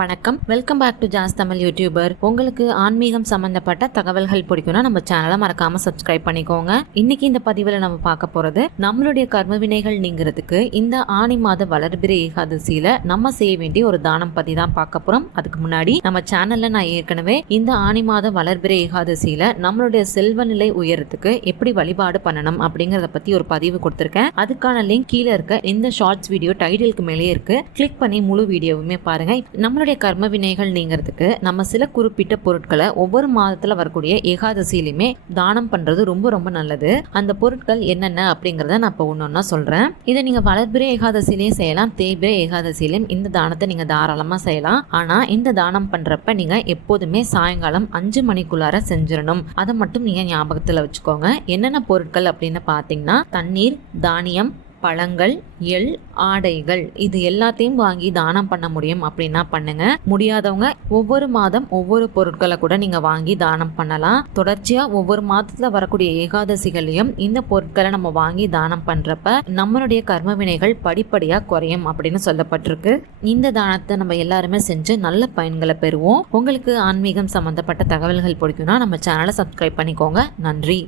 வணக்கம், welcome back to Jazz Tamil YouTuber. உங்களுக்கு ஆன்மீகம் சம்பந்தப்பட்ட தகவல்கள் பிடிக்கும்னா நம்ம சேனலை மறக்காம சப்ஸ்கிரைப் பண்ணிக்கோங்க. இன்னைக்கு இந்த பதிவில் நம்ம பார்க்க போறது நம்மளுடைய கர்ம வினைகள் நீங்கிறதுக்கு இந்த ஆனி மாத வளர்பிறை ஏகாதசியில நம்ம செய்ய வேண்டிய ஒரு தானம் பத்தி தான் பார்க்க போறோம். அதுக்கு முன்னாடி நம்ம சேனல்ல நான் ஏற்கனவே இந்த ஆனி மாத வளர்பிறை ஏகாதசியில நம்மளுடைய செல்வ நிலை உயரத்துக்கு எப்படி வழிபாடு பண்ணணும் அப்படிங்கறத பத்தி ஒரு பதிவு கொடுத்திருக்கேன். அதுக்கான லிங்க் கீழே இருக்க இந்த ஷார்ட்ஸ் வீடியோ டைட்டிலுக்கு மேலே இருக்கு. கிளிக் பண்ணி முழு வீடியோவுமே பாருங்க. நம்மளுடைய கர்ம வினைகள் நீங்கிறதுக்கு நம்ம சில குறிப்பிட்ட பொருட்களை ஒவ்வொரு மாதத்துல வரக்கூடிய ஏகாதசியிலுமே தானம் பண்றது ரொம்ப ரொம்ப நல்லது. அந்த பொருட்கள் என்னென்ன அப்படிங்கறத நான் இப்ப ஒன்னொன்னா சொல்றேன். இதை நீங்க வளர்பிறை ஏகாதசிலையும் செய்யலாம், தேய்பிறை ஏகாதசியிலும் இந்த தானத்தை நீங்க தாராளமா செய்யலாம். ஆனா இந்த தானம் பண்றப்ப நீங்க எப்போதுமே சாயங்காலம் 5 மணிக்குள்ளார செஞ்சிடணும். அதை மட்டும் நீங்க ஞாபகத்துல வச்சுக்கோங்க. என்னென்ன பொருட்கள் அப்படின்னு பாத்தீங்கன்னா தண்ணீர், தானியம், பழங்கள், எள், ஆடைகள், இது எல்லாத்தையும் வாங்கி தானம் பண்ண முடியும் அப்படின்னா பண்ணுங்க. முடியாதவங்க ஒவ்வொரு மாதம் ஒவ்வொரு பொருட்களை கூட நீங்க வாங்கி தானம் பண்ணலாம். தொடர்ச்சியா ஒவ்வொரு மாதத்துல வரக்கூடிய ஏகாதசிகளையும் இந்த பொருட்களை நம்ம வாங்கி தானம் பண்றப்ப நம்மளுடைய கர்ம வினைகள் படிப்படியா குறையும் அப்படின்னு சொல்லப்பட்டிருக்கு. இந்த தானத்தை நம்ம எல்லாருமே செஞ்சு நல்ல பயன்களை பெறுவோம். உங்களுக்கு ஆன்மீகம் சம்பந்தப்பட்ட தகவல்கள் பிடிக்கும்னா நம்ம சேனலை சப்ஸ்கிரைப் பண்ணிக்கோங்க. நன்றி.